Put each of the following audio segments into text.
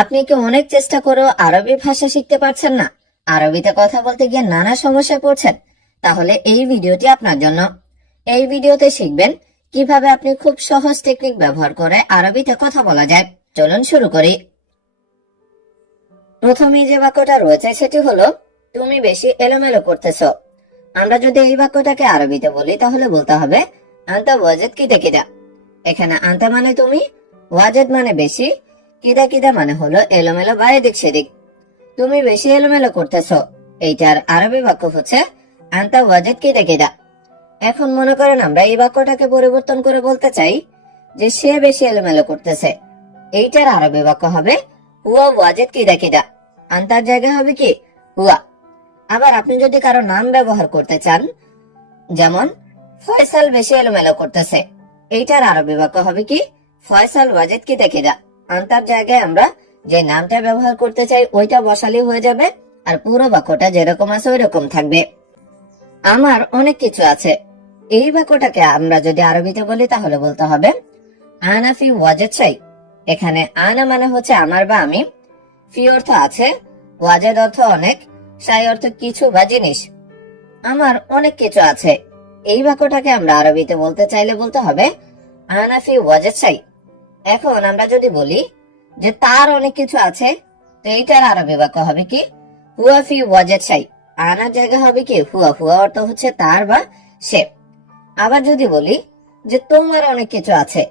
আপনি কি অনেক চেষ্টা করেও আরবি ভাষা শিখতে পারছেন না? আরবিতে কথা বলতে গিয়ে নানা সমস্যায় পড়ছেন? তাহলে এই ভিডিওটি আপনার জন্য। এই ভিডিওতে শিখবেন কিভাবে আপনি খুব সহজ টেকনিক ব্যবহার করে আরবিতে কথা বলা যায়। চলুন শুরু করি। প্রথমে যে বাক্যটা রয়েছে সেটি হলো, তুমি বেশি এলোমেলো করতেছো। আমরা যদি এই বাক্যটাকে আরবিতে বলি তাহলে বলতে হবে আন্তা ওয়াজেদ কিদা কিদা। এখানে আন্তা মানে তুমি, ওয়াজেদ মানে বেশি, কিদা কিদা মানে হলো এলোমেলো বা এদিক সেদিক। তুমি বেশি এলোমেলো করতেছো, এইটার আরবি বাক্য হচ্ছে আন্তা ওয়াজেদ কিদা কিদা। এখন মনে করেন আমরা এই বাক্যটাকে পরিবর্তন করে বলতে চাই যে সে বেশি এলোমেলো করতেছে, এইটার আরবি বাক্য হবে হুয়া ওয়াজেদ কিদা কিদা। আন্তার জায়গায় হবে কি হুয়া। আবার আপনি যদি কারো নাম ব্যবহার করতে চান, যেমন ফয়সাল বেশি এলোমেলো করতেছে, এইটার আরবি বাক্য হবে কি ফয়সাল ওয়াজেদ কিদা কিদা। আন্তার জায়গায় আমরা যে নামটা ব্যবহার করতে চাই ওইটা বসালেই হয়ে যাবে, আর পুরো বাক্যটা যেরকম আছে ওই রকম থাকবে। আমার অনেক কিছু আছে, এই বাক্যটাকে আমরা যদি আরবিতে বলি তাহলে বলতে হবে আনা ফি ওয়াজেদ চাই। এখানে আনা মানে হচ্ছে আমার বা আমি, ফি অর্থ আছে, ওয়াজেদ অর্থ অনেক, সাই অর্থ কিছু বা জিনিস। আমার অনেক কিছু আছে, এই বাক্যটাকে আমরা আরবিতে বলতে চাইলে বলতে হবে আনা ফি ওয়াজেদ চাই। এখন আমরা যদি বলি যে তার অনেক কিছু আছে, তো এইটার আরবি বাক্য হবে কি হুয়া ফি ওয়াজেদ চাই। আনার জায়গা হবে কি হুয়া, হুয়া অর্থ হচ্ছে তার বা সে। আবার যদি বলি যে তোমার অনেক কিছু আছে,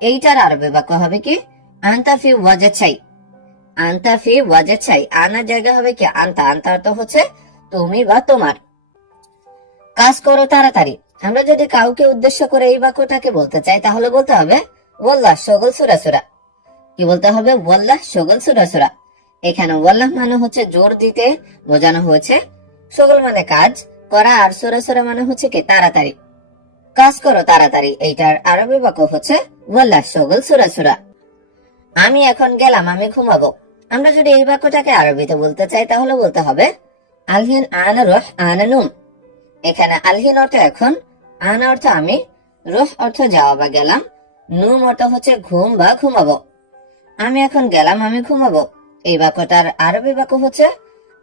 এইটার আরবি বাক্য হবে কি আন্তা ফি ওয়াজেদ চাই। আন্তা ফি ওয়াজেদ চাই, আনার জায়গা হবে কি আন্তা, আন্তা অর্থ হচ্ছে তুমি বা তোমার। কাজ করো তাড়াতাড়ি, আমরা যদি কাউকে উদ্দেশ্য করে এই বাক্যটাকে বলতে চাই তাহলে বলতে হবে ওয়াল্লাহ শগল সুরা সুরা। কি বলতে হবে ওয়াল্লাহ শগল সুরা সুরা। এখানে ওয়াল্লাহ মানে হচ্ছে জোর দিতে বোঝানো হয়েছে, শগল মানে কাজ করা, আর সুরা সুরা মানে হচ্ছে কি তাড়াতাড়ি। কাজ করো তাড়াতাড়ি, এইটার আরবি বাক্য হচ্ছে ওয়াল্লাহ শগল সুরা সুরা। আমি এখন গেলাম, আমি ঘুমাবো। আমরা যদি এই বাক্যটাকে আরবিতে বলতে চাই তাহলে বলতে হবে আলহিন আনা রুহ আনা নুম। এখানে আলহিন অর্থ এখন, আনা অর্থ আমি, রুহ অর্থ যাওয়া বা গেলাম, নুম অর্থ হচ্ছে ঘুম বা ঘুমাবো। আমি এখন গেলাম, আমি ঘুমাবো, এই বাক্যটার আরবি বাক্য হচ্ছে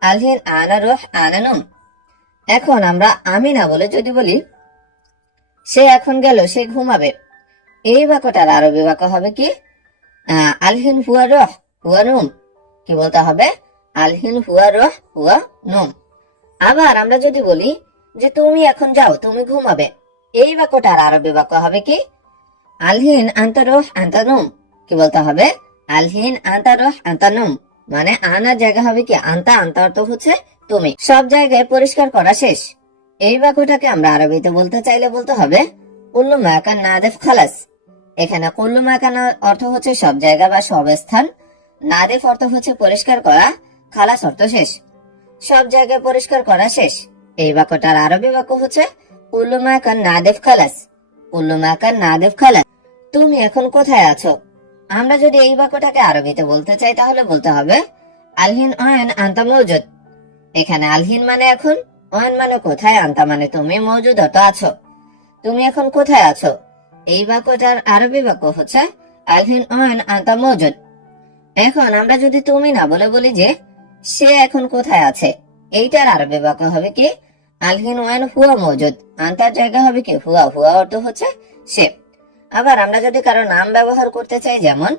আলহিন আনা রুহ আনা নুম। এখন আমরা আমি না বলে যদি বলি সে এখন গেল, সে ঘুমাবে, এই বাক্যটার আরবি বাক্য হবে কি আলহিন হুয়া রুহ হুয়া নুম। কি বলতে হবে আলহিন হুয়া রুহ হুয়া নুম। আবার আমরা যদি বলি যে তুমি এখন যাও, তুমি ঘুমাবে, এই বাক্যটার আরবি বাক্য হবে কি আলহিন আন্তা রুহ আন্তা নুম। কি বলতে হবে আলহিন আন্তা রুহ আন্তা নুম, মানে আনার জায়গা হবে কি আন্তা, আন্তা অর্থ হচ্ছে তুমি। সব জায়গায় পরিষ্কার করা শেষ, এই বাক্যটাকে আমরা আরবিতে বলতে চাইলে বলতে হবে কুল্লু মাকান নাদেফ খালাস। এখানে কুল্লু মাকান অর্থ হচ্ছে সব জায়গা বা সব স্থান, নাদেফ অর্থ হচ্ছে পরিষ্কার করা, খালাস অর্থ শেষ। সব জায়গায় পরিষ্কার করা শেষ, এই বাক্যটার আরবি বাক্য হচ্ছে কুল্লু মাকান নাদেফ খালাস। কুল্লু মাকান নাদেফ খালাস। তুমি এখন কোথায় আছো? আমরা যদি এই বাক্যটাকে আরবিতে বলতে চাই তাহলে বলতে হবে আলহিন আয়ন আন্তা মৌজুদ। এখানে আলহিন মানে এখন, অয়ন মানে কোথায়, আন্তা মানে তুমি, মৌজুদ অর্থ আছো। তুমি এখন কোথায় আছো, এই বাক্যটার আরবি বাক্য হচ্ছে আলহিন অয়ন আন্তা মৌজুদ। এখন আমরা যদি তুমি না বলে বলি যে সে এখন কোথায় আছে, এইটার আরবি বাক্য হবে কি আলহিন ওয়ান হুয়া মৌজুদ। আন্তার জায়গা হবে কি হুয়া, হুয়া অর্থ হচ্ছে সে। আবার আমরা যদি কারো নাম ব্যবহার করতে চাই, যেমন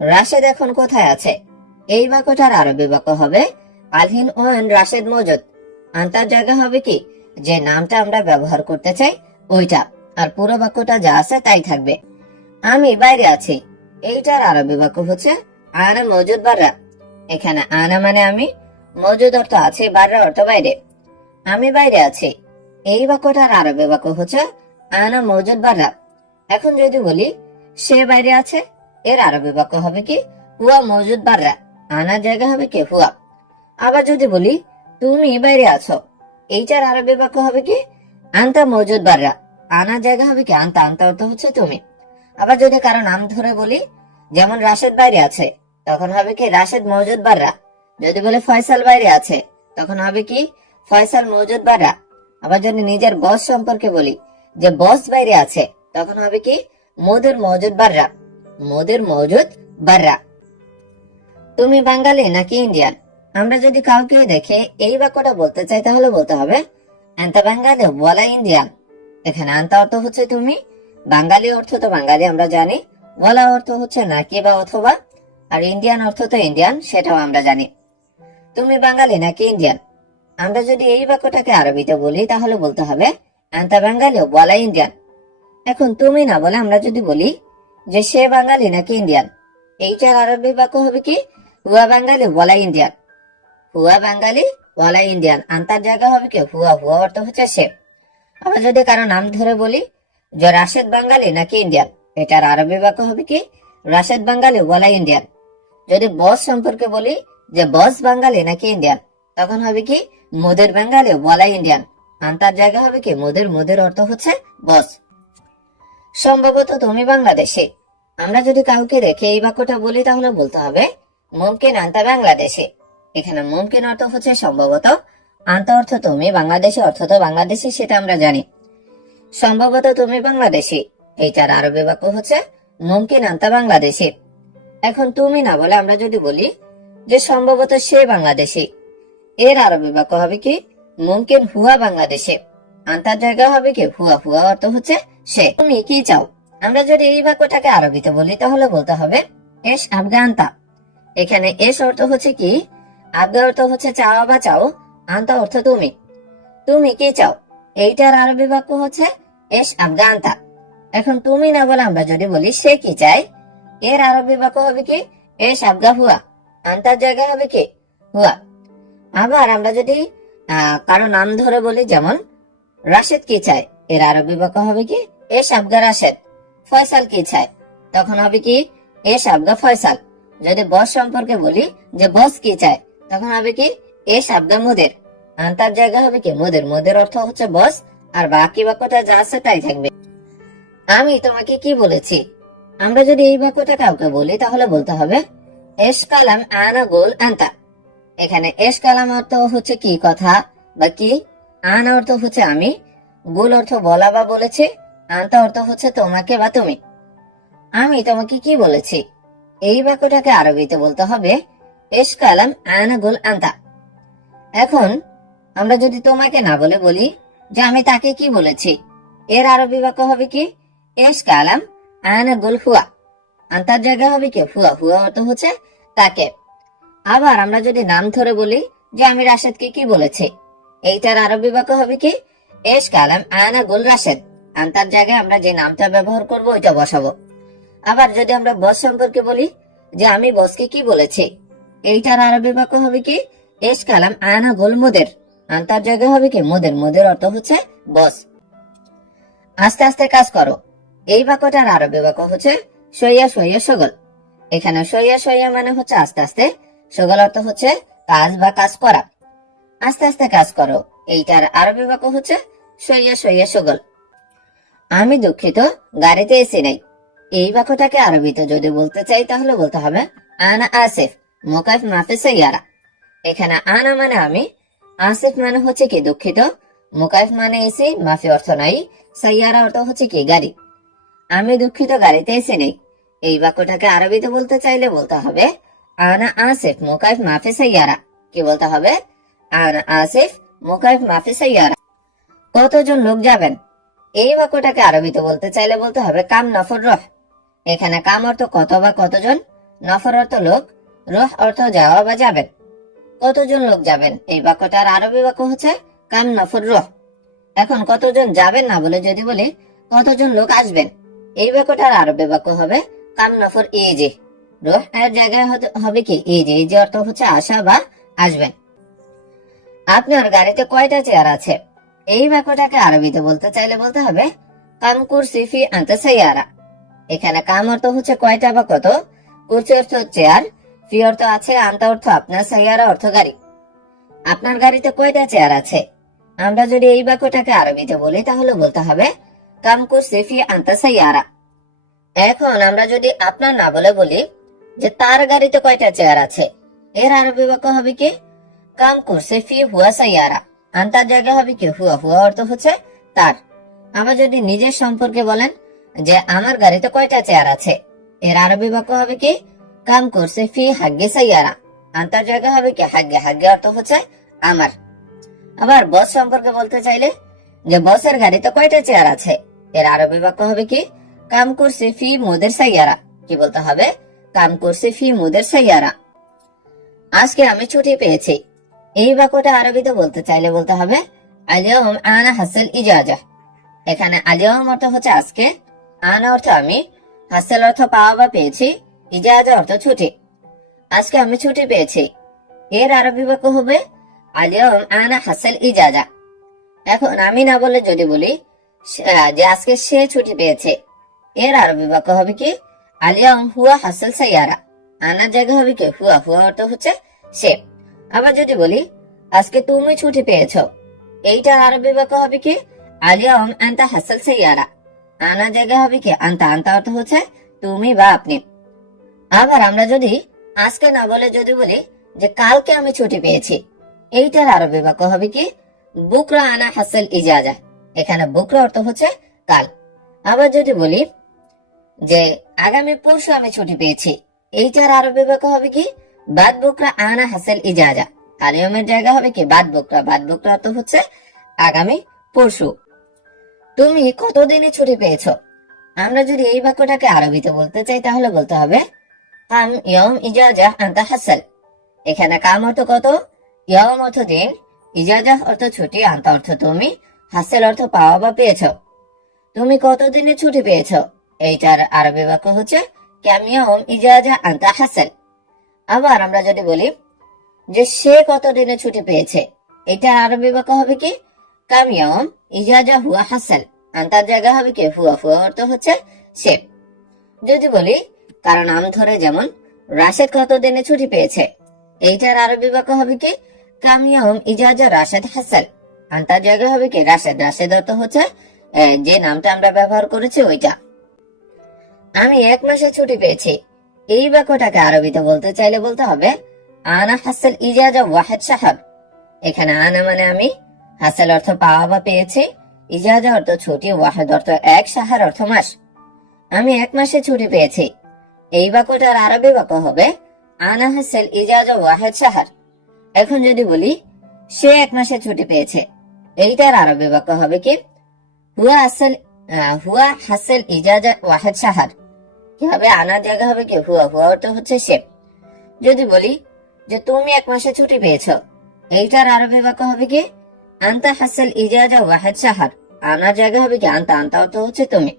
রাশেদ এখন কোথায় আছে, এই বাক্যটার আরবি বাক্য হবে আলহিন ওয়ান রাশেদ মৌজুদ। আন্তার জায়গা হবে কি যে নামটা আমরা ব্যবহার করতে চাই ওইটা, আর পুরো বাক্যটা যা আছে তাই থাকবে। আমি বাইরে আছি, এইটার আরবি বাক্য হচ্ছে আনা মৌজুদ বাররা। এখানে আনা মানে আমি, মৌজুদ অর্থ আছে, বাররা অর্থ বাইরে। আমি বাইরে আছি, এই বাক্যটার আরবি বাক্য হচ্ছে আনা মৌজুদ বাররা। এখন যদি বলি সে বাইরে আছে, এর আরবি বাক্য হবে কি হুয়া মৌজুদ বাররা। আনার জায়গা হবে কি হুয়া। আবার যদি বলি তুমি বাইরে আছো, এইটার আরবি বাক্য হবে কি আন্তা মৌজুদ বাররা। আনার জায়গা হবে কি আন্তা, আন্তা অর্থ হচ্ছে তুমি। আবার যদি কারো নাম ধরে বলি, যেমন রাশেদ বাইরে আছে, তখন হবে কি রাশেদ মৌজুদ বাররা। যদি বলে ফয়সাল বাইরে আছে, তখন হবে কি ফয়সাল মৌজুদ বাররা। আবার যদি নিজের বস সম্পর্কে বলি যে বস বাইরে আছে, তখন হবে কি মুদির মৌজুদ বাররা। মুদির মৌজুদ বাররা। তুমি বাঙালি নাকি ইন্ডিয়ান? আমরা যদি কাউকে দেখে এই বাক্যটা বলতে চাই তাহলে বলতে হবে আন্তা বাঙালি ওয়ালা ইন্ডিয়ান। এখানে আন্তা অর্থ হচ্ছে তুমি, বাঙালি অর্থ তো বাঙালি আমরা জানি, ওয়ালা অর্থ হচ্ছে নাকি বা অথবা, আর ইন্ডিয়ান অর্থ তো ইন্ডিয়ান, সেটাও আমরা জানি। তুমি বাঙালি নাকি ইন্ডিয়ান? আমরা যদি এই বাক্যটাকে আরবিতে বলি তাহলে বলতে হবে আন্তা বাঙালি ওয়ালা ইন্ডিয়ান। এখন তুমি না বলে আমরা যদি বলি যে সে বাঙালি নাকি ইন্ডিয়ান, এইটার আরবি বাক্য হবে কি হুয়া বাঙালি ওয়ালা ইন্ডিয়ান। হুয়া বাঙালি ওয়ালা ইন্ডিয়ান, আন্তার জায়গা হবে কি হুয়া, হুয়া অর্থ হচ্ছে সে। আবার যদি কারো নাম ধরে বলি যে রাশেদ বাঙালি নাকি ইন্ডিয়ান, এটার আরবি বাক্য হবে কি রাশেদ বাঙালি ওয়ালা ইন্ডিয়ান। যদি বস সম্পর্কে বলি যে বস বাঙালি নাকি ইন্ডিয়ান, তখন হবে কি মোদের বাঙালি ওয়ালা ইন্ডিয়ান, আন্তার জায়গা হবে কি মোদের, মোদের অর্থ হচ্ছে বস। সম্ভবত তুমি বাংলাদেশে। আমরা যদি কাউকে দেখে এই বাক্যটা বলি তাহলে বলতে হবে মুমকিন আন্তা বাংলাদেশে। এখানে মুমকিন অর্থ হচ্ছে সম্ভবত, আন্তা অর্থ তুমি, বাংলাদেশে অর্থ তো বাংলাদেশি, সেটা আমরা জানি। সম্ভবত তুমি বাংলাদেশি, এইটার আরবি বাক্য হচ্ছে মুমকিন আন্তা বাংলাদেশি। এখন তুমি না বলে আমরা যদি বলি যে সম্ভবত সে বাংলাদেশি, এর আরবি বাক্য হবে কি মুমকিন হুয়া বাংলাদেশে, আন্তার জায়গা হবে কি হুয়া, হুয়া অর্থ হচ্ছে সে। তুমি কি চাও? আমরা যদি এই বাক্যটাকে আরবিতে বলি তাহলে বলতে হবে এস আফগানতা। এখানে এস অর্থ হচ্ছে কি, আফগা অর্থ হচ্ছে চাওয়া বা চাও, আন্তা অর্থ তুমি। তুমি কি চাও, এইটার আরবি বাক্য হচ্ছে এস আফগানতা। এখন তুমি না বলে আমরা যদি বলি সে কি চায়, এর আরবি বাক্য হবে কি এস আফগা হুয়া, আন্তার জায়গা হবে কি হুয়া। আবার আমরা যদি কারো নাম ধরে বলি, যেমন রাশেদ কি চায়, এর আরবি বাক্য হবে কি এস আফগা রাশেদ। ফয়সাল কি চায়, তখন হবে কি এস আফগা ফয়সাল। যদি বস সম্পর্কে বলি যে বস কি চায়, তখন হবে কি এস আফগা মুদের, আন্তার জায়গা হবে কি মুদের, মুদের অর্থ হচ্ছে বস, আর বাকি বাক্যটা যা আছে তাই থাকবে। আমি তোমাকে কি বলেছি? আমরা যদি এই বাক্যটা কাউকে বলি তাহলে বলতে হবে এস কালাম আনা গোল আন্তা। এখানে এস কালাম অর্থ হচ্ছে কি কথা বা কি, আনা অর্থ হচ্ছে আমি, গোল অর্থ বলা বা বলেছে, আন্তা অর্থ হচ্ছে তোমাকে বা তুমি। আমি তোমাকে কি বলেছি, এই বাক্যটাকে আরবিতে বলতে হবে এস কালাম আনা গোল আন্তা। এখন আমরা যদি তোমাকে না বলে বলি যে আমি তাকে কি বলেছি, এর আরবি বাক্য হবে কি এস কালাম আনা গোল হুয়া, আন্তার জায়গা হবে কি হুয়া, হুয়া অর্থ হচ্ছে তাকে। আবার আমরা যদি নাম ধরে বলি যে আমি রাশেদকে কি বলেছি, এইটার আরবি বাক্য হবে কি এস কালাম আনা গোল রাশেদ, আন্তার জায়গায় আমরা যে নামটা ব্যবহার করব ওইটা বসাবো। আবার যদি আমরা বস সম্পর্কে বলি যে আমি বসকে কি বলেছি, এইটার আরবি বাক্য হবে কি এস কালাম আনা গোল মুদের, আন্তার জায়গায় হবে কি মুদের, মুদের অর্থ হচ্ছে বস। আস্তে আস্তে কাজ করো, এই বাক্যটার আরবি বাক্য হচ্ছে সইয়া সইয়া সগল। এখানে সইয়া সইয়া মানে হচ্ছে আস্তে আস্তে, সগল অর্থ হচ্ছে কাজ বা কাজ করা। আস্তে আস্তে কাজ করো, এইটার আরবি বাক্য হচ্ছে সইয়া সইয়া সগল। আমি দুঃখিত, গাড়িতে এসি নাই। এই বাক্যটাকে আরবিতে যদি বলতে চাই তাহলে বলতে হবে আনা আসিফ মোকাইফ মাফি সাইয়ারা। এখানে আনা মানে আমি, আসিফ মানে হচ্ছে কি দুঃখিত, মুকাইফ মানে এসি, মাফি অর্থ নাই, সাইয়ারা অর্থ হচ্ছে কি গাড়ি। আমি দুঃখিত, গাড়িতে এসি নেই। এই বাক্যটাকে আরবিতে বলতে চাইলে বলতে হবে আনা আসিফ মুকাইফ মাফি সাইয়ারা। কি বলতে হবে আনা আসিফ মুকাইফ মাফি সাইয়ারা। কতজন লোক যাবেন, এই বাক্যটাকে আরবিতে বলতে চাইলে বলতে হবে কাম নফর রহ। এখানে কাম অর্থ কত বা কতজন, নফর অর্থ লোক, রহ অর্থ যাওয়া বা যাবেন। কতজন লোক যাবেন, এই বাক্যটার আরবি বাক্য হচ্ছে কাম নফর রহ। এখন কতজন যাবেন না বলে যদি বলি কতজন লোক আসবেন, এই বাক্যটার আরবি বাক্য হবে কাম নফর ইজি। রহ এর জায়গায় হবে কি ইজি, ইজি অর্থ হচ্ছে আসা বা আসবেন। আপনার গাড়িতে কয়টা চেয়ার আছে, এই বাক্যটাকে আরবিতে বলতে চাইলে বলতে হবে কাম কুরসি ফি আনতা সাইয়ারা। এখানে কাম অর্থ হচ্ছে কয়টা বা কত, কুরসি অর্থ চেয়ার, ফি অর্থ আছে, আনতা অর্থ আপনার, সাইয়ারা অর্থ গাড়ি। আপনার গাড়িতে কয়টা চেয়ার আছে, আমরা যদি এই বাক্যটাকে আরবিতে বলি তাহলে বলতে হবে কাম কুরসি ফি আনতা সাইয়ারা। এখন আমরা যদি আপনার না বলে বলি যে তার গাড়িতে কয়টা চেয়ার আছে, এর আরবি বাক্য হবে কি কাম কুরসি ফি হুয়া সাইয়ারা, আনতার জায়গা হবে কি হুয়া, হুয়া অর্থ হচ্ছে তার। আবার যদি নিজের সম্পর্কে বলেন যে আমার গাড়িতে কয়টা চেয়ার আছে, এর আরবি বাক্য হবে কি কাম করছে ফি হাগ্গে সাইয়ারা, আন্তার জায়গা হবে কি হাগ্গে, হাগ্গে অর্থ হচ্ছে আমার। আবার বস সম্পর্কে বলতে চাইলে যে বসের গাড়িতে কয়টা চেয়ার আছে, এর আরবি বাক্য হবে কি কাম করছে ফি মুদের সাইয়ারা। কি বলতে হবে? কাম করছে ফি মুদের সাইয়ারা। আজকে আমি ছুটি পেয়েছি, এই বাক্যটা আরবিতে বলতে চাইলে বলতে হবে আলিয়াউম আনা হাসাল ইজাজা। এখানে আলিয়াউম অর্থ হচ্ছে আজকে, আনা অর্থ আমি, হাসাল অর্থ পাওয়া বা পেয়েছি, ইজাজা অর্থ ছুটি। আজকে আমি ছুটি পেয়েছি, এর আরবি বাক্য হবে আলিয়াউম আনা হাসাল ইজাজা। এখন আমি না বলে যদি বলি যে আজকে সে ছুটি পেয়েছে, এর আরবি বাক্য হবে কি আলিয়াউম হুয়া হাসাল সাইয়ারা। আনার জায়গা হবে কি হুয়া, হুয়া অর্থ হচ্ছে সে। আবার যদি বলি আজকে তুমি ছুটি পেয়েছো, এইটার আরবি বাক্য হবে কি আলিয়াউম আনতা হাসাল সাইয়ারা। আনার জায়গা হবে কি আনতা, আনতা অর্থ হচ্ছে তুমি বা আপনি। আবার আমরা যদি আজকে না বলে যদি বলি যে কালকে আমি ছুটি পেয়েছি, এইটার আরবি বাক্য হবে কি বুকরা আনা হাসাল ইজাজা। এখানে বুকরা অর্থ হচ্ছে কাল। আবার যদি বলি যে আগামী পরশু আমি ছুটি পেয়েছি, এইটার আরবি বাক্য হবে কি বাদ বুকরা আনা হাসাল ইজাজা। আলিয়মের জায়গা হবে কি বাদ বুকরা, বাদ বুকরা অর্থ হচ্ছে আগামী পরশু। তুমি কতদিনে ছুটি পেয়েছো, আমরা যদি এই বাক্যটাকে আরবিতে বলতে চাই তাহলে বলতে হবে কাম ইয়ম ইজাজা আনতা হাসাল। এখানে কাম অর্থ কত, ইয়ম অর্থ দিন, ইজাজা অর্থ ছুটি, আনতা অর্থ তুমি, হাসাল অর্থ পাওয়া বা পেয়েছো। তুমি কতদিনে ছুটি পেয়েছো, এইটার আরবি বাক্য হচ্ছে কাম ইয়ম ইজাজা আনতা হাসাল। আবার আমরা যদি বলি যে সে কতদিনে ছুটি পেয়েছে, এটার আরবি বাক্য হবে কি কাম ইয়ম ইজাজা হুয়া হাসাল। আনতার জায়গা হবে কি হুয়া, হুয়া অর্থ হচ্ছে সে। যদি বলি কারণ নাম ধরে যেমন রাশেদ কতদিনে ছুটি পেয়েছে, এইটার আরবি বাক্য হবে কি কাম ইয়ম ইজাজা রাশেদ হাসাল। আনতার জায়গা হবে কি রাশেদ, রাশেদ অর্থ হচ্ছে যে নামটা আমরা ব্যবহার করেছি ওইটা। আমি 1 মাসে ছুটি পেয়েছি, এই বাক্যটাকে আরবিতে বলতে চাইলে বলতে হবে আনা হাসাল ইজাজা ওয়াহিদ শাহর। এখানে আনা মানে আমি, হাসাল অর্থ পাওয়া বা পেয়েছি, ইজাজা অর্থ ছুটি, ওয়াহিদ অর্থ 1, শাহর অর্থ মাস। আমি 1 মাসে ছুটি পেয়েছি, এই বাক্যটার আরবি বাক্য হবে আনা হাসাল ইজাজা ওয়াহিদ শাহর। এখন যদি বলি সে 1 মাসে ছুটি পেয়েছে, এইটার আরবি বাক্য হবে কি হুয়া হাসাল ইজাজা ওয়াহিদ শাহর। কি হবে? আনার জায়গা হবে কি হুয়া, হুয়া অর্থ হচ্ছে সে। যদি বলি যে তুমি 1 মাসে ছুটি পেয়েছো, এইটার আরবি বাক্য হবে কি আনতা হাসাল ইজাজা ওয়াহিদ শাহর। আনার জায়গা হবে কি আনতা, আনতা অর্থ হচ্ছে তুমি।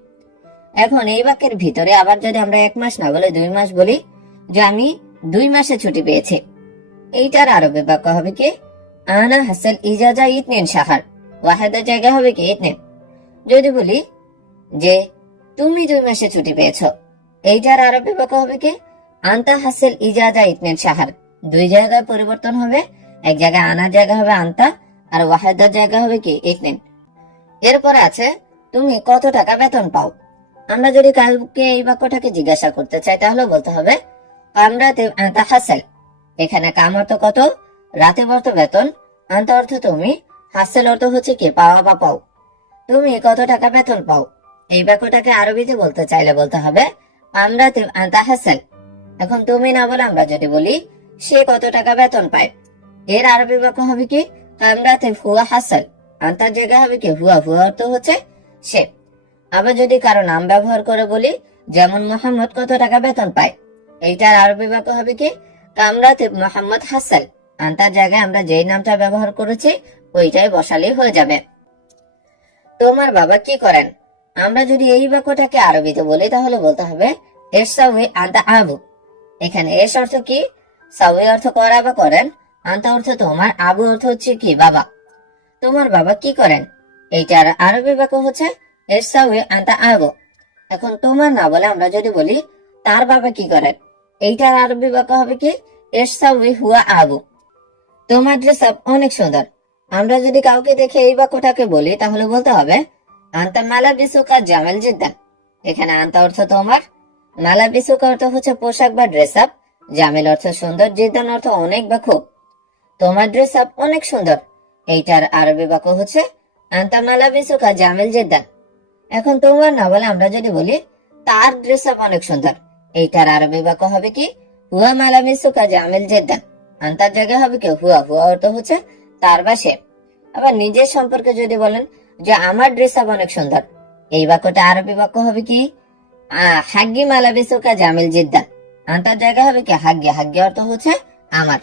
এখন এই বাক্যের ভিতরে আবার যদি আমরা 1 মাস না বলে 2 মাস বলি যে আমি 2 মাসে ছুটি পেয়েছি, এইটার আরবি বাক্য হবে কি আনা হাসাল ইজাজা ইতনিন শাহর। ওয়াহিদের জায়গা হবে কি ইতনিন। যদি বলি যে তুমি 2 মাসে ছুটি পেয়েছো, এইটার আরবি বাক্য হবে কি আনতা হাসাল ইজাজা ইতনিন শাহর। 2 জায়গায় পরিবর্তন হবে, এক জায়গায় আনার জায়গা হবে আনতা আর ওয়াহিদের জায়গা হবে কি ইতনিন। এরপরে আছে তুমি কত টাকা বেতন পাও। আমরা যদি কাউকে এই বাক্যটাকে জিজ্ঞাসা করতে চাই তাহলে বলতে হবে কামরাতে আনতা হাসাল। এখানে কাম অর্থ কত, রাতে অর্থ বেতন, আনতা অর্থ তুমি, হাসাল অর্থ হচ্ছে কি পাওয়া বা পাও। তুমি কত টাকা বেতন পাও, এই বাক্যটাকে আরবিতে বলতে চাইলে বলতে হবে কামরাতে আনতা হাসাল। এখন তুমি না বলে আমরা যদি বলি সে কত টাকা বেতন পায়, এর আরবি বাক্য হবে কি কামরাতে হুয়া হাসাল। আনতার জায়গা হবে কি হুয়া, হুয়া অর্থ হচ্ছে সে। আবার যদি কারো নাম ব্যবহার করে বলি যেমন মোহাম্মদ কত টাকা বেতন পায়, এইটার আরবি বাক্য হবে কি কামরাতে মোহাম্মদ হাসাল। আনতার জায়গায় আমরা যেই নামটা ব্যবহার করেছি ওইটাই বসালেই হয়ে যাবে। তোমার বাবা কি করেন, আমরা যদি এই বাক্যটাকে আরবিতে বলি তাহলে বলতে হবে এস সাউই আনতা আবু। এখানে এস অর্থ কি সাউই অর্থ করা বা করেন, আনতা অর্থ তোমার, আবু অর্থ হচ্ছে কি বাবা। তোমার বাবা কি করেন, এইটার আরবি বাক্য হচ্ছে এস সাউই আনতা আবু। এখন তোমার না বলে আমরা যদি বলি তার বাবা কি করেন, এইটার আরবি বাক্য হবে কি এস সাউই হুয়া আবু। তোমার ড্রেস আপ অনেক সুন্দর, আমরা যদি কাউকে দেখে এই বাক্যটাকে বলি তাহলে বলতে হবে আনতা মালাবিসুকা জামেল জিদ্দান। এখানে আনতা অর্থ তোমার, মালাবিসুকা অর্থ হচ্ছে পোশাক বা ড্রেস আপ, জামেল অর্থ সুন্দর, জিদ্দান অর্থ অনেক বা খুব। তোমার ড্রেস আপ অনেক সুন্দর, এইটার আরবি বাক্য হচ্ছে আনতা মালাবিসুকা জামেল জিদ্দান। এখন তোমার না বলে আমরা যদি বলি তার ড্রেস আপ অনেক সুন্দর, এইটার আরবি বাক্য হবে কি হুয়া মালামিসুকা জামিল জিদ্দান, আন্তার জায়গায় হবে কি হুয়া, হুয়া অর্থ হচ্ছে তার বা সে। আবার নিজের সম্পর্কে যদি বলেন যে আমার ড্রেস আপ অনেক সুন্দর, এই বাক্যটা আরবি বাক্য হবে কি হাগ্গি মালাবিসুকা জামিল জিদ্দান, আন্তার জায়গায় হবে কি হাগ্গি, হাগ্গি অর্থ হচ্ছে আমার।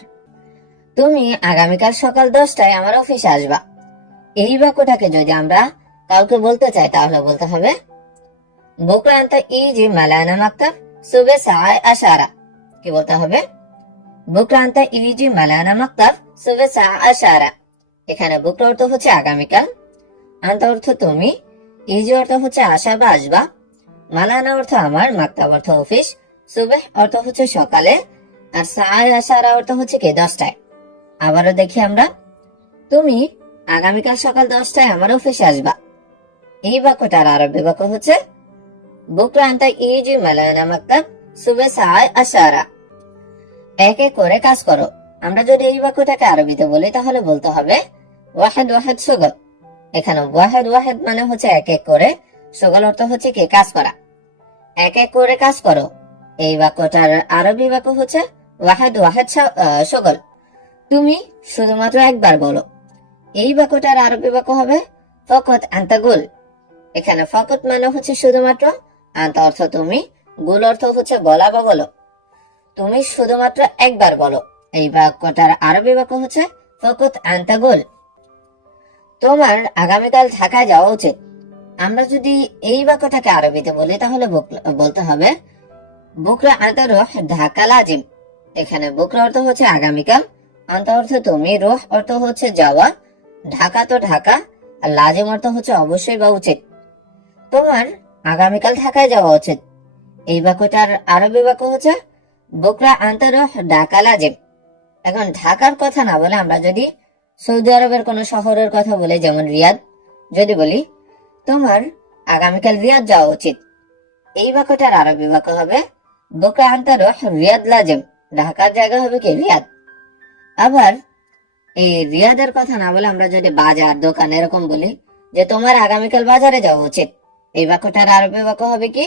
তুমি আগামীকাল সকাল 10টায় আমার অফিসে আসবা, এই বাক্যটাকে যদি আমরা কাউকে বলতে চাই তাহলে বলতে হবে বুকরা আনতা ইজি মালানা মাকতাব সুবে সাআয় আশারা। কি বলতে হবে? বুকরা আনতা ইজি মালানা মাকতাব সুবে সাআ আশারা। এখানে বুকরা অর্থ হচ্ছে আগামীকাল, আনতা অর্থ তুমি, ইজি অর্থ হচ্ছে আসা বা আসবা, মালানা অর্থ আমার, মাকতাব অর্থ অফিস, সুবেহ অর্থ হচ্ছে সকালে, আর সাআয় আশারা অর্থ হচ্ছে কি 10টায়। আবারও দেখি আমরা, তুমি আগামীকাল সকাল 10টায় আমার অফিসে আসবা, এই বাক্যটার আরবি বাক্য হচ্ছে বুকরা আনতা ইজি মালানা মাকতাব সুবে সাআয় আশারা। এক এক করে কাজ করো। আমরা যদি এই বাক্যটাকে আরবিতে বলি তাহলে বলতে হবে ওয়াহেদ ওয়াহেদ শুগল। এখানে ওয়াহেদ ওয়াহেদ মানে হচ্ছে এক এক করে, শুগল অর্থ হচ্ছে কি কাজ করা। এক এক করে কাজ করো, এই বাক্যটার আরবি বাক্য হচ্ছে ওয়াহেদ ওয়াহেদ শুগল। তুমি শুধুমাত্র একবার বলো, এই বাক্যটার আরবি বাক্য হবে ফকত আনতা গুল। এখানে ফকত মানে হচ্ছে শুধুমাত্র, আনতা অর্থ তুমি, গুল অর্থ হচ্ছে বলা বা বলো। তুমি শুধুমাত্র একবার বলো, এই বাক্যটার আরবি বাক্য হচ্ছে ফকত আনতা গুল। তোমার আগামীকাল ঢাকায় যাওয়া উচিত। আমরা যদি এই বাক্যটাকে আরবিতে বলি তাহলে বলতে হবে বুকরা আনতা রোহ ঢাকা লাজিম। এখানে বুকরা অর্থ হচ্ছে আগামীকাল, আনতা অর্থ তুমি, রোহ অর্থ হচ্ছে যাওয়া, ঢাকা তো ঢাকা, আর লাজিম অর্থ হচ্ছে অবশ্যই বা উচিত। তোমার আগামীকাল ঢাকায় যাওয়া উচিত, এই বাক্যটার আরবি বাক্য হচ্ছে বুকরা আনতা রোহ ঢাকা লাজিম। এখন ঢাকার কথা না বলে আমরা যদি সৌদি আরবের কোন শহরের কথা বলি, যেমন রিয়াদ, যদি বলি তোমার আগামীকাল রিয়াদ যাওয়া উচিত, এই বাক্যটার আরবি বাক্য হবে বুকরা আনতা রোহ রিয়াদ লাজিম। ঢাকার জায়গা হবে কি রিয়াদ। আবার এই রিয়াদের কথা না বলে আমরা যদি বাজার, দোকান এরকম বলি যে তোমার আগামীকাল বাজারে যাওয়া উচিত, এই বাক্যটার আরবি বাক্য হবে কি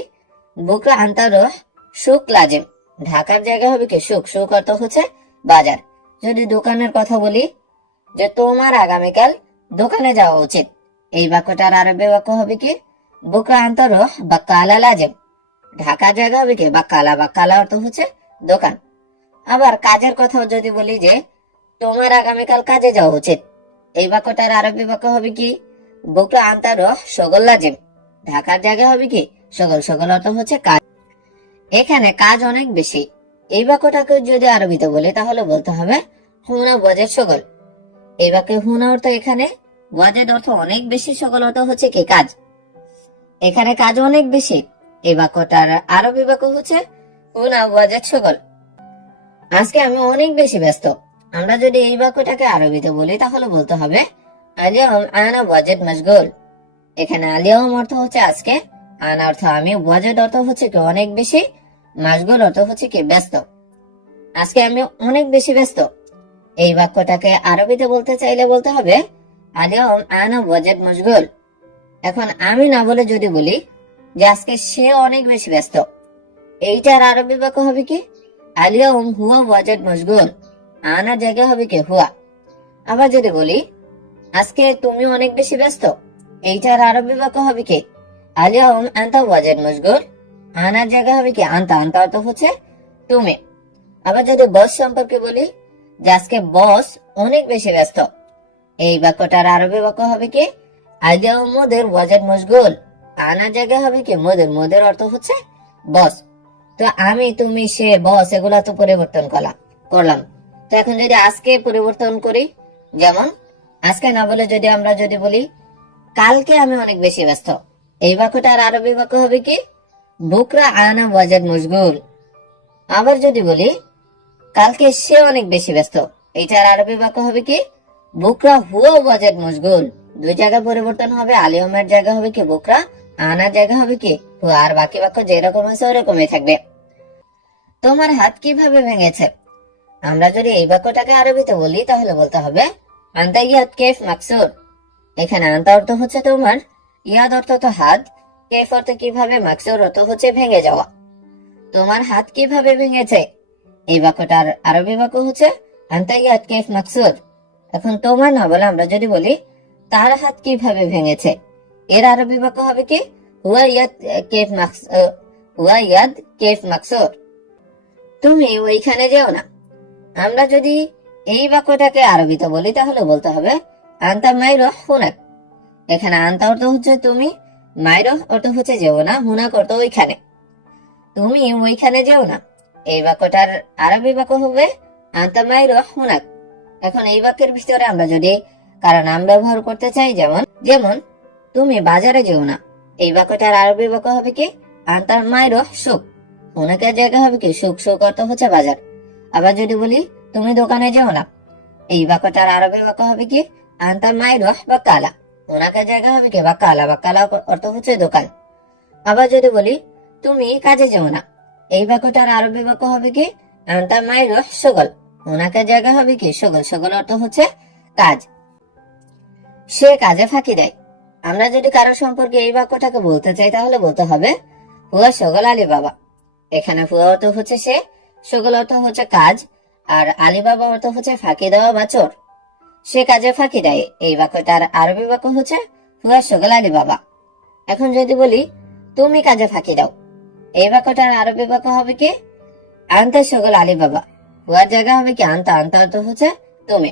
বুকরা আনতা রোহ সুক লাজিম। ঢাকার জায়গা হবে কি সুক, সুক অর্থ হচ্ছে বাজার। যদি দোকানের কথা বলি যে তোমার আগামীকাল দোকানে যাওয়া উচিত, এই বাক্যটার আরবি বাক্য হবে কি বুকরা আনতা রোহ বাক্কালা লাজিম। ঢাকার জায়গা হবে কি বাক্কালা, বাক্কালা অর্থ হচ্ছে দোকান। আবার কাজের কথাও যদি বলি যে তোমার আগামীকাল কাজে যাওয়া উচিত, এই বাক্যটার আরবি বাক্য হবে কি বুকরা আনতা রোহ শগল লাজিম। ঢাকার জায়গা হবে কি শগল, শগল অর্থ হচ্ছে কাজ। এখানে কাজ অনেক বেশি, এই বাক্যটাকে যদি আরবিতে বলি তাহলে বলতে হবে হুনা ওয়াজেদ শগল। এই বাক্যে হুনা অর্থ এখানে, ওয়াজেদ অর্থ অনেক বেশি, শগল অর্থ হচ্ছে কি কাজ। এখানে কাজ অনেক বেশি, এই বাক্যটার আরবি বাক্য হচ্ছে হুনা ওয়াজেদ শগল। আজকে আমি অনেক বেশি ব্যস্ত। আমরা যদি এই বাক্যটাকে আরবিতে বলি তাহলে বলতে হবে আলিয়াম আনা ওয়াজেদ মশগুল। এখানে আলিয়াম অর্থ হচ্ছে আজকে, আনা অর্থ আমি, ওয়াজেদ অর্থ হচ্ছে কি অনেক বেশি, মশগুল অর্থ হচ্ছে কি ব্যস্ত। আজকে আমি অনেক বেশি ব্যস্ত, এই বাক্যটাকে আরবিতে বলতে চাইলে বলতে হবে আলিয়াম আনা ওয়াজেদ মশগুল। এখন আমি না বলে যদি বলি যে আজকে সে অনেক বেশি ব্যস্ত, এইটার আরবি বাক্য হবে কি আলিয়াম হুয়া ওয়াজেদ মশগুল। আনার জায়গা হবে কি হুয়া। আবার যদি বলি আজকে তুমি অনেক বেশি ব্যস্ত, এইটার আরবি বাক্য হবে কি আলিয়াম আনতা ওয়াজেদ মশগুল। আনার জায়গা হবে কি আনতা, আনতা অর্থ হচ্ছে তুমি। আবার যদি বস সম্পর্কে বলি যে আজকে বস অনেক বেশি ব্যস্ত, এই বাক্যটার আরবি বাক্য হবে কি আলিয়াম মুদির ওয়াজেদ মশগুল। আনার জায়গা হবে কি মুদির, মুদির অর্থ হচ্ছে বস। তো আমি, তুমি, সে, বস এগুলা তো পরিবর্তন করলাম। তো এখন যদি আজকে পরিবর্তন করি, যেমন আজকে না বলে যদি আমরা যদি বলি কালকে আমি অনেক বেশি ব্যস্ত, এই বাক্যটার আরবি বাক্য হবে কি বুকরা আনা ওয়াজেদ মশগুল। আবার যদি বলি কালকে সে অনেক বেশি ব্যস্ত, এইটার আরবি বাক্য হবে কি বুকরা হুয়া ওয়াজেদ মশগুল। দুই জায়গায় পরিবর্তন হবে, আলিয়মের জায়গা হবে কি বুকরা, আনার জায়গা হবে কি হুয়া, আর বাকি বাক্য যেরকম আছে ওরকমই থাকবে। তোমার হাত কিভাবে ভেঙেছে, আমরা যদি এই বাক্যটাকে আরবিতে বলি তাহলে বলতে হবে আনতা ইয়াদ কেফ মাকসুর। এখানে আনতা অর্থ হচ্ছে তোমার, ইয়াদ অর্থ তো হাত, কেফ অর্থ কিভাবে, মাকসুর অর্থ হচ্ছে ভেঙে যাওয়া। তোমার হাত কিভাবে ভেঙেছে, এই বাক্যটার আরবি বাক্য হচ্ছে আনতা ইয়াদ কেফ মাকসুর। এখন তোমার না বলে আমরা যদি বলি তার হাত কিভাবে ভেঙেছে, এর আরবি বাক্য হবে কি হুয়া ইয়াদ কেফ মাকসুর, হুয়া ইয়াদ কেফ মাকসুর। তুমি ওইখানে যেও না। আমরা যদি এই বাক্যটাকে আরবিতে বলি তাহলে বলতে হবে আনতা মাইরহ হুনাক। এখানে আনতা অর্থ হচ্ছে তুমি, মাইরহ অর্থ হচ্ছে যেও না, হুনাক অর্থ ওইখানে। তুমি ওইখানে যেও না, এই বাক্যটার আরবি বাক্য হবে আনতা মাইরহ হুনাক। এখন এই বাক্যের ভিতরে আমরা যদি কারো নাম ব্যবহার করতে চাই, যেমন যেমন তুমি বাজারে যেও না, এই বাক্যটার আরবি বাক্য হবে কি আনতা মাইরহ সুক। হুনাকের জায়গা হবে কি সুক, সুক অর্থ হচ্ছে বাজার। আবার যদি বলি তুমি দোকানে যেও না, এই বাক্যটার আরবি বাক্য হবে কি আনতা মাইরহ বাকালা। হুনাকের জায়গা হবে কি বাকালা, বাকালা অর্থ হচ্ছে দোকান। আবার যদি বলি তুমি কাজে যেও না, এই বাক্যটার আরবি বাক্য হবে কি আনতা মাইরহ শগল। হুনাকের জায়গা হবে কি শগল, শগল অর্থ হচ্ছে কাজ। সে কাজে ফাঁকি দেয়। আমরা যদি কারো সম্পর্কে এই বাক্যটাকে বলতে চাই তাহলে বলতে হবে হুয়া শগল আলী বাবা। এখানে হুয়া অর্থ হচ্ছে সে, শগল অর্থ হচ্ছে কাজ, আর আলী বাবা অর্থ হচ্ছে ফাঁকি দেওয়া বা চোর। সে কাজে ফাঁকি দেয়, এই বাক্যটার আরবি বাক্য হচ্ছে হুয়া শগল আলী বাবা। এখন যদি বলি তুমি কাজে ফাঁকি দাও, এই বাক্যটার আরবি বাক্য হবে কি আনতা শগল আলী বাবা। হুয়ার জায়গা হবে কি আনতা, আনতা অর্থ হচ্ছে তুমি।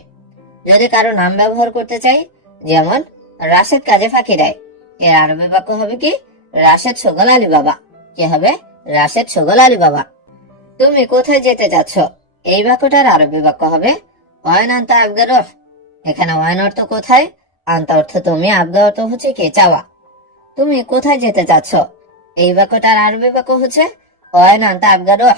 যদি কারো নাম ব্যবহার করতে চাই, যেমন রাশেদ কাজে ফাঁকি দেয়, এর আরবি বাক্য হবে কি রাশেদ শগল আলী বাবা। কি হবে রাশেদ শগল আলী বাবা। তুমি কোথায় যেতে চাচ্ছ, এই বাক্যটার আরবি বাক্য হবে ওয়াইন আনতা আবগা রহ। এখানে ওয়াইন অর্থ কোথায়, আনতা অর্থ তুমি, আবগা অর্থ হচ্ছে কে চাওয়া। তুমি কোথায় যেতে চাচ্ছ, এই বাক্যটার আরবি বাক্য হচ্ছে ওয়াইন আনতা আবগা রহ।